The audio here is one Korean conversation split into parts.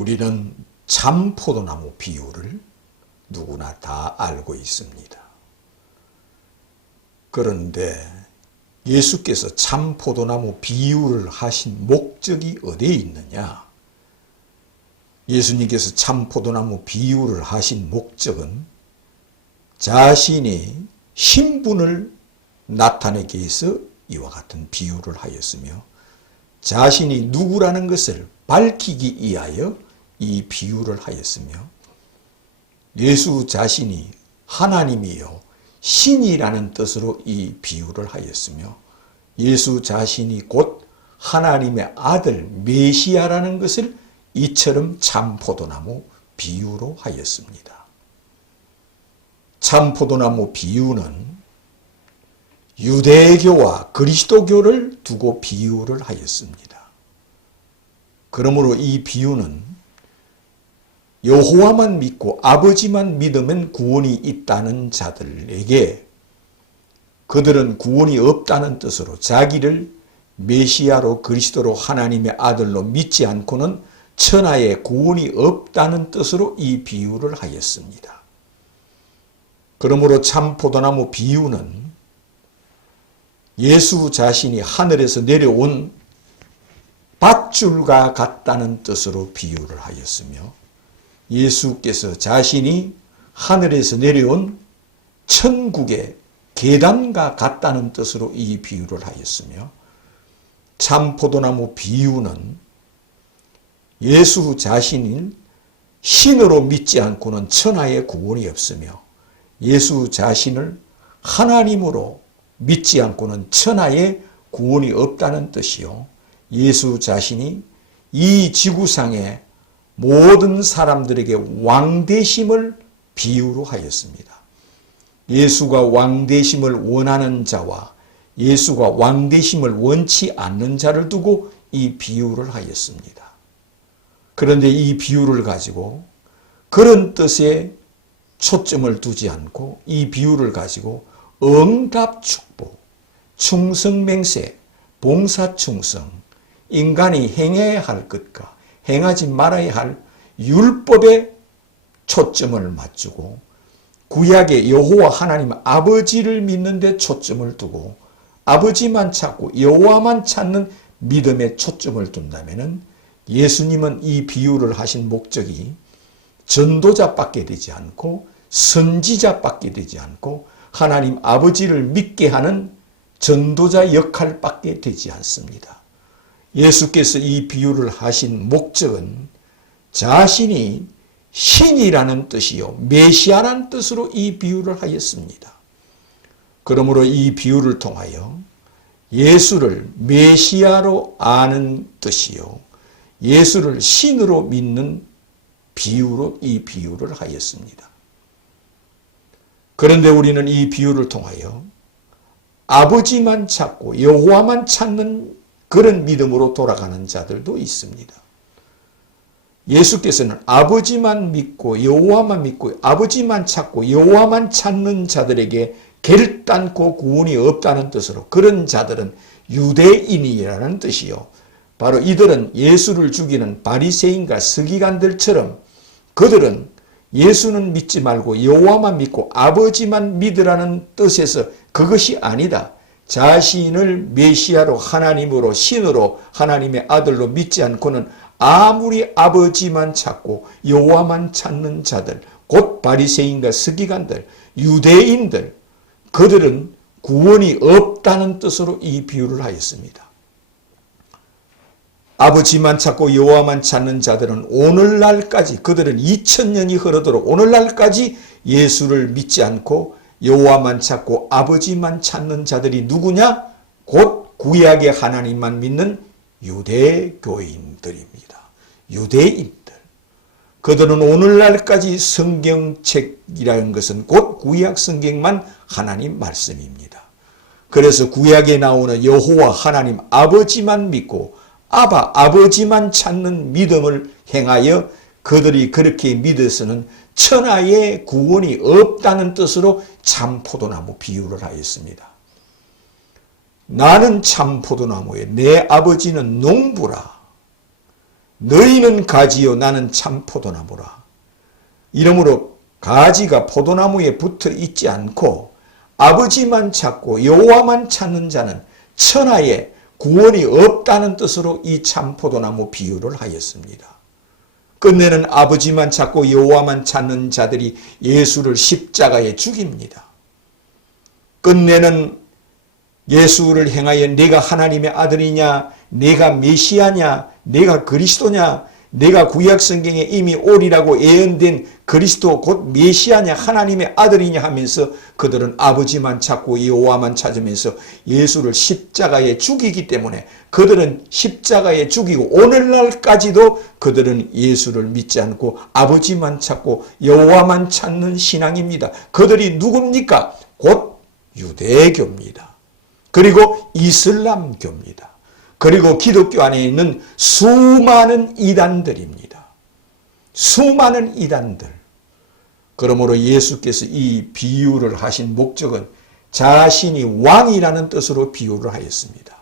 우리는 참 포도나무 비유를 누구나 다 알고 있습니다. 그런데 예수께서 참 포도나무 비유를 하신 목적이 어디에 있느냐? 예수님께서 참 포도나무 비유를 하신 목적은 자신이 신분을 나타내기 위해서 이와 같은 비유를 하였으며 자신이 누구라는 것을 밝히기 위하여 이 비유를 하였으며 예수 자신이 하나님이요 신이라는 뜻으로 이 비유를 하였으며 예수 자신이 곧 하나님의 아들 메시아라는 것을 이처럼 참 포도나무 비유로 하였습니다. 참 포도나무 비유는 유대교와 그리스도교를 두고 비유를 하였습니다. 그러므로 이 비유는 여호와만 믿고 아버지만 믿으면 구원이 있다는 자들에게 그들은 구원이 없다는 뜻으로 자기를 메시아로 그리스도로 하나님의 아들로 믿지 않고는 천하에 구원이 없다는 뜻으로 이 비유를 하였습니다. 그러므로 참 포도나무 비유는 예수 자신이 하늘에서 내려온 밧줄과 같다는 뜻으로 비유를 하였으며 예수께서 자신이 하늘에서 내려온 천국의 계단과 같다는 뜻으로 이 비유를 하였으며 참 포도나무 비유는 예수 자신을 신으로 믿지 않고는 천하에 구원이 없으며 예수 자신을 하나님으로 믿지 않고는 천하에 구원이 없다는 뜻이요 예수 자신이 이 지구상의 모든 사람들에게 왕되심을 비유로 하였습니다. 예수가 왕되심을 원하는 자와 예수가 왕되심을 원치 않는 자를 두고 이 비유를 하였습니다. 그런데 이 비유를 가지고 그런 뜻에 초점을 두지 않고 이 비유를 가지고 응답축복, 충성맹세, 봉사충성, 인간이 행해야 할 것과 행하지 말아야 할 율법에 초점을 맞추고 구약의 여호와 하나님 아버지를 믿는 데 초점을 두고 아버지만 찾고 여호와만 찾는 믿음에 초점을 둔다면 예수님은 이 비유를 하신 목적이 전도자밖에 되지 않고 선지자밖에 되지 않고 하나님 아버지를 믿게 하는 전도자 역할밖에 되지 않습니다. 예수께서 이 비유를 하신 목적은 자신이 신이라는 뜻이요 메시아라는 뜻으로 이 비유를 하였습니다. 그러므로 이 비유를 통하여 예수를 메시아로 아는 뜻이요 예수를 신으로 믿는 비유로 이 비유를 하였습니다. 그런데 우리는 이 비유를 통하여 아버지만 찾고 여호와만 찾는 그런 믿음으로 돌아가는 자들도 있습니다. 예수께서는 아버지만 믿고 여호와만 믿고 아버지만 찾고 여호와만 찾는 자들에게 결단코 구원이 없다는 뜻으로 그런 자들은 유대인이라는 뜻이요. 바로 이들은 예수를 죽이는 바리새인과 서기관들처럼 그들은 예수는 믿지 말고 여호와만 믿고 아버지만 믿으라는 뜻에서 그것이 아니다. 자신을 메시아로 하나님으로 신으로 하나님의 아들로 믿지 않고는 아무리 아버지만 찾고 여호와만 찾는 자들 곧 바리새인과 서기관들 유대인들 그들은 구원이 없다는 뜻으로 이 비유를 하였습니다. 아버지만 찾고 여호와만 찾는 자들은 오늘날까지 그들은 2000년이 흐르도록 오늘날까지 예수를 믿지 않고 여호와만 찾고 아버지만 찾는 자들이 누구냐? 곧 구약의 하나님만 믿는 유대교인들입니다. 유대인들. 그들은 오늘날까지 성경책이라는 것은 곧 구약 성경만 하나님 말씀입니다. 그래서 구약에 나오는 여호와 하나님 아버지만 믿고 아버지만 찾는 믿음을 행하여 그들이 그렇게 믿어서는 천하에 구원이 없다는 뜻으로 참 포도나무 비유를 하였습니다. 나는 참 포도나무에 내 아버지는 농부라. 너희는 가지요 나는 참 포도나무라. 이러므로 가지가 포도나무에 붙어 있지 않고 아버지만 찾고 여호와만 찾는 자는 천하에 구원이 없다는 뜻으로 이 참 포도나무 비유를 하였습니다. 끝내는 아버지만 찾고 여호와만 찾는 자들이 예수를 십자가에 죽입니다. 끝내는 예수를 행하여 내가 하나님의 아들이냐, 내가 메시아냐, 내가 그리스도냐, 내가 구약성경에 이미 오리라고 예언된 그리스도 곧 메시아냐, 하나님의 아들이냐 하면서 그들은 아버지만 찾고 여호와만 찾으면서 예수를 십자가에 죽이기 때문에 그들은 십자가에 죽이고 오늘날까지도 그들은 예수를 믿지 않고 아버지만 찾고 여호와만 찾는 신앙입니다. 그들이 누굽니까? 곧 유대교입니다. 그리고 이슬람교입니다. 그리고 기독교 안에 있는 수많은 이단들입니다. 수많은 이단들. 그러므로 예수께서 이 비유를 하신 목적은 자신이 왕이라는 뜻으로 비유를 하였습니다.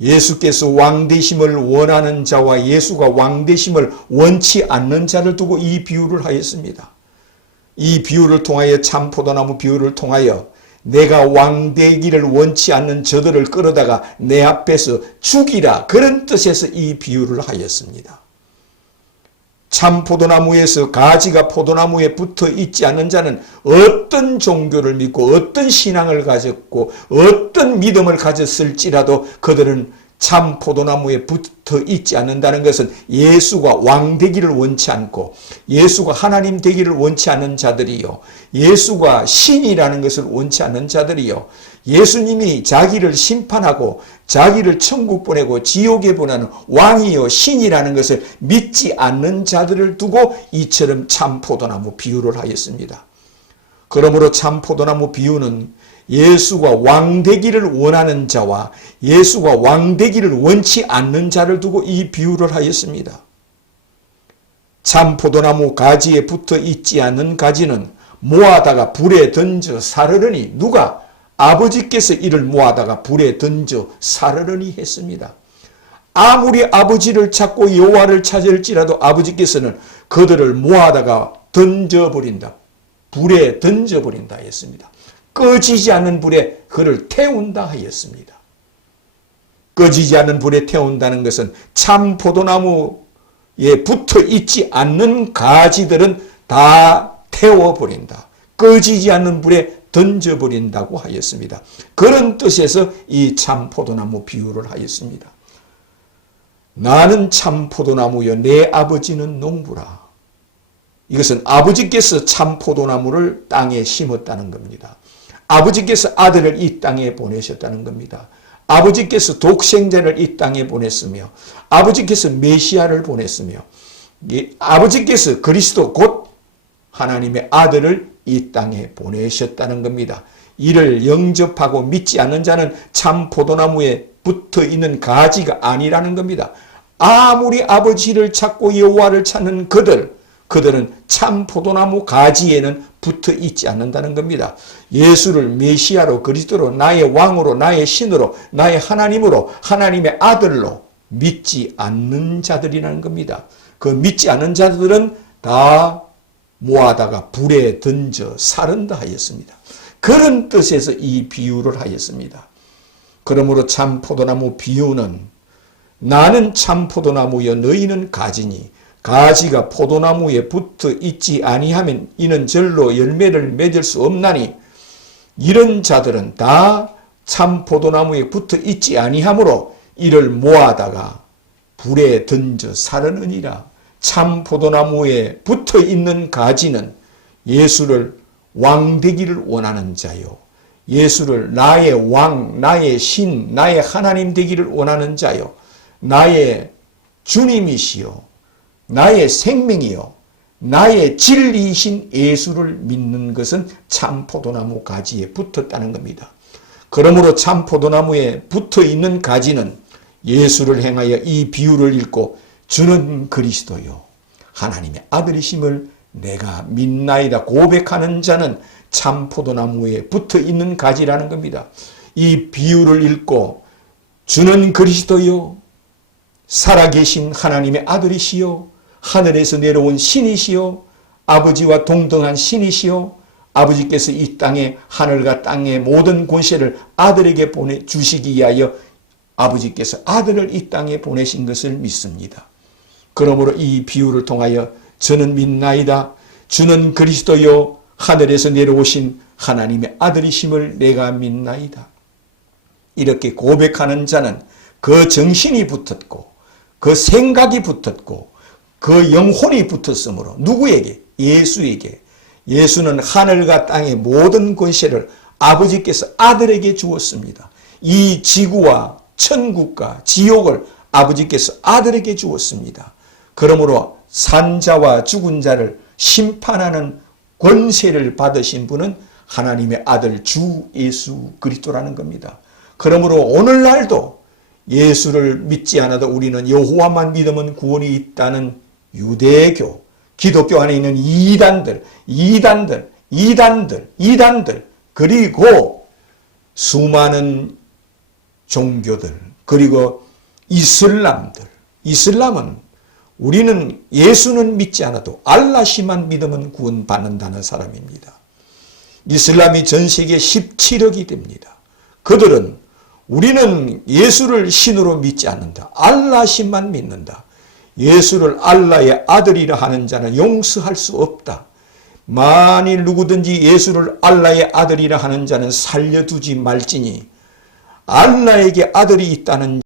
예수께서 왕되심을 원하는 자와 예수가 왕되심을 원치 않는 자를 두고 이 비유를 하였습니다. 이 비유를 통하여 참 포도나무 비유를 통하여 내가 왕되기를 원치 않는 저들을 끌어다가 내 앞에서 죽이라, 그런 뜻에서 이 비유를 하였습니다. 참 포도나무에서 가지가 포도나무에 붙어 있지 않는 자는 어떤 종교를 믿고 어떤 신앙을 가졌고 어떤 믿음을 가졌을지라도 그들은 참 포도나무에 붙어 있지 않는다는 것은 예수가 왕 되기를 원치 않고 예수가 하나님 되기를 원치 않는 자들이요, 예수가 신이라는 것을 원치 않는 자들이요, 예수님이 자기를 심판하고 자기를 천국 보내고 지옥에 보내는 왕이요 신이라는 것을 믿지 않는 자들을 두고 이처럼 참 포도나무 비유를 하였습니다. 그러므로 참 포도나무 비유는 예수가 왕 되기를 원하는 자와 예수가 왕 되기를 원치 않는 자를 두고 이 비유를 하였습니다. 참 포도나무 가지에 붙어 있지 않는 가지는 모아다가 불에 던져 사르르니, 누가? 아버지께서 이를 모아다가 불에 던져 사르르니 했습니다. 아무리 아버지를 찾고 여호와를 찾을지라도 아버지께서는 그들을 모아다가 던져버린다, 불에 던져버린다 했습니다. 꺼지지 않는 불에 그를 태운다 하였습니다. 꺼지지 않는 불에 태운다는 것은 참 포도나무에 붙어 있지 않는 가지들은 다 태워버린다, 꺼지지 않는 불에 던져버린다고 하였습니다. 그런 뜻에서 이 참 포도나무 비유를 하였습니다. 나는 참 포도나무여 내 아버지는 농부라. 이것은 아버지께서 참 포도나무를 땅에 심었다는 겁니다. 아버지께서 아들을 이 땅에 보내셨다는 겁니다. 아버지께서 독생자를 이 땅에 보냈으며 아버지께서 메시아를 보냈으며 아버지께서 그리스도 곧 하나님의 아들을 이 땅에 보내셨다는 겁니다. 이를 영접하고 믿지 않는 자는 참 포도나무에 붙어 있는 가지가 아니라는 겁니다. 아무리 아버지를 찾고 여호와를 찾는 그들은 참 포도나무 가지에는 붙어 있지 않는다는 겁니다. 예수를 메시아로, 그리스도로, 나의 왕으로, 나의 신으로, 나의 하나님으로, 하나님의 아들로 믿지 않는 자들이라는 겁니다. 그 믿지 않는 자들은 다 모아다가 불에 던져 사른다 하였습니다. 그런 뜻에서 이 비유를 하였습니다. 그러므로 참 포도나무 비유는 나는 참 포도나무여 너희는 가지니 가지가 포도나무에 붙어 있지 아니하면 이는 절로 열매를 맺을 수 없나니, 이런 자들은 다 참 포도나무에 붙어 있지 아니하므로 이를 모아다가 불에 던져 사르느니라. 참 포도나무에 붙어 있는 가지는 예수를 왕 되기를 원하는 자요, 예수를 나의 왕, 나의 신, 나의 하나님 되기를 원하는 자요, 나의 주님이시요, 나의 생명이요, 나의 진리이신 예수를 믿는 것은 참 포도나무 가지에 붙었다는 겁니다. 그러므로 참 포도나무에 붙어 있는 가지는 예수를 행하여 이 비유를 읽고 주는 그리스도요 하나님의 아들이심을 내가 믿나이다 고백하는 자는 참 포도나무에 붙어 있는 가지라는 겁니다. 이 비유를 읽고 주는 그리스도요 살아계신 하나님의 아들이시요 하늘에서 내려온 신이시요 아버지와 동등한 신이시요 아버지께서 이 땅에 하늘과 땅의 모든 권세를 아들에게 보내주시기 위하여 아버지께서 아들을 이 땅에 보내신 것을 믿습니다. 그러므로 이 비유를 통하여 저는 믿나이다. 주는 그리스도요 하늘에서 내려오신 하나님의 아들이심을 내가 믿나이다. 이렇게 고백하는 자는 그 정신이 붙었고 그 생각이 붙었고 그 영혼이 붙었으므로 누구에게? 예수에게. 예수는 하늘과 땅의 모든 권세를 아버지께서 아들에게 주었습니다. 이 지구와 천국과 지옥을 아버지께서 아들에게 주었습니다. 그러므로 산자와 죽은 자를 심판하는 권세를 받으신 분은 하나님의 아들 주 예수 그리스도라는 겁니다. 그러므로 오늘날도 예수를 믿지 않아도 우리는 여호와만 믿으면 구원이 있다는 유대교, 기독교 안에 있는 이단들, 그리고 수많은 종교들, 그리고 이슬람은 우리는 예수는 믿지 않아도 알라시만 믿으면 구원받는다는 사람입니다. 이슬람이 전 세계 17억이 됩니다. 그들은 우리는 예수를 신으로 믿지 않는다. 알라신만 믿는다. 예수를 알라의 아들이라 하는 자는 용서할 수 없다. 만일 누구든지 예수를 알라의 아들이라 하는 자는 살려두지 말지니 알라에게 아들이 있다는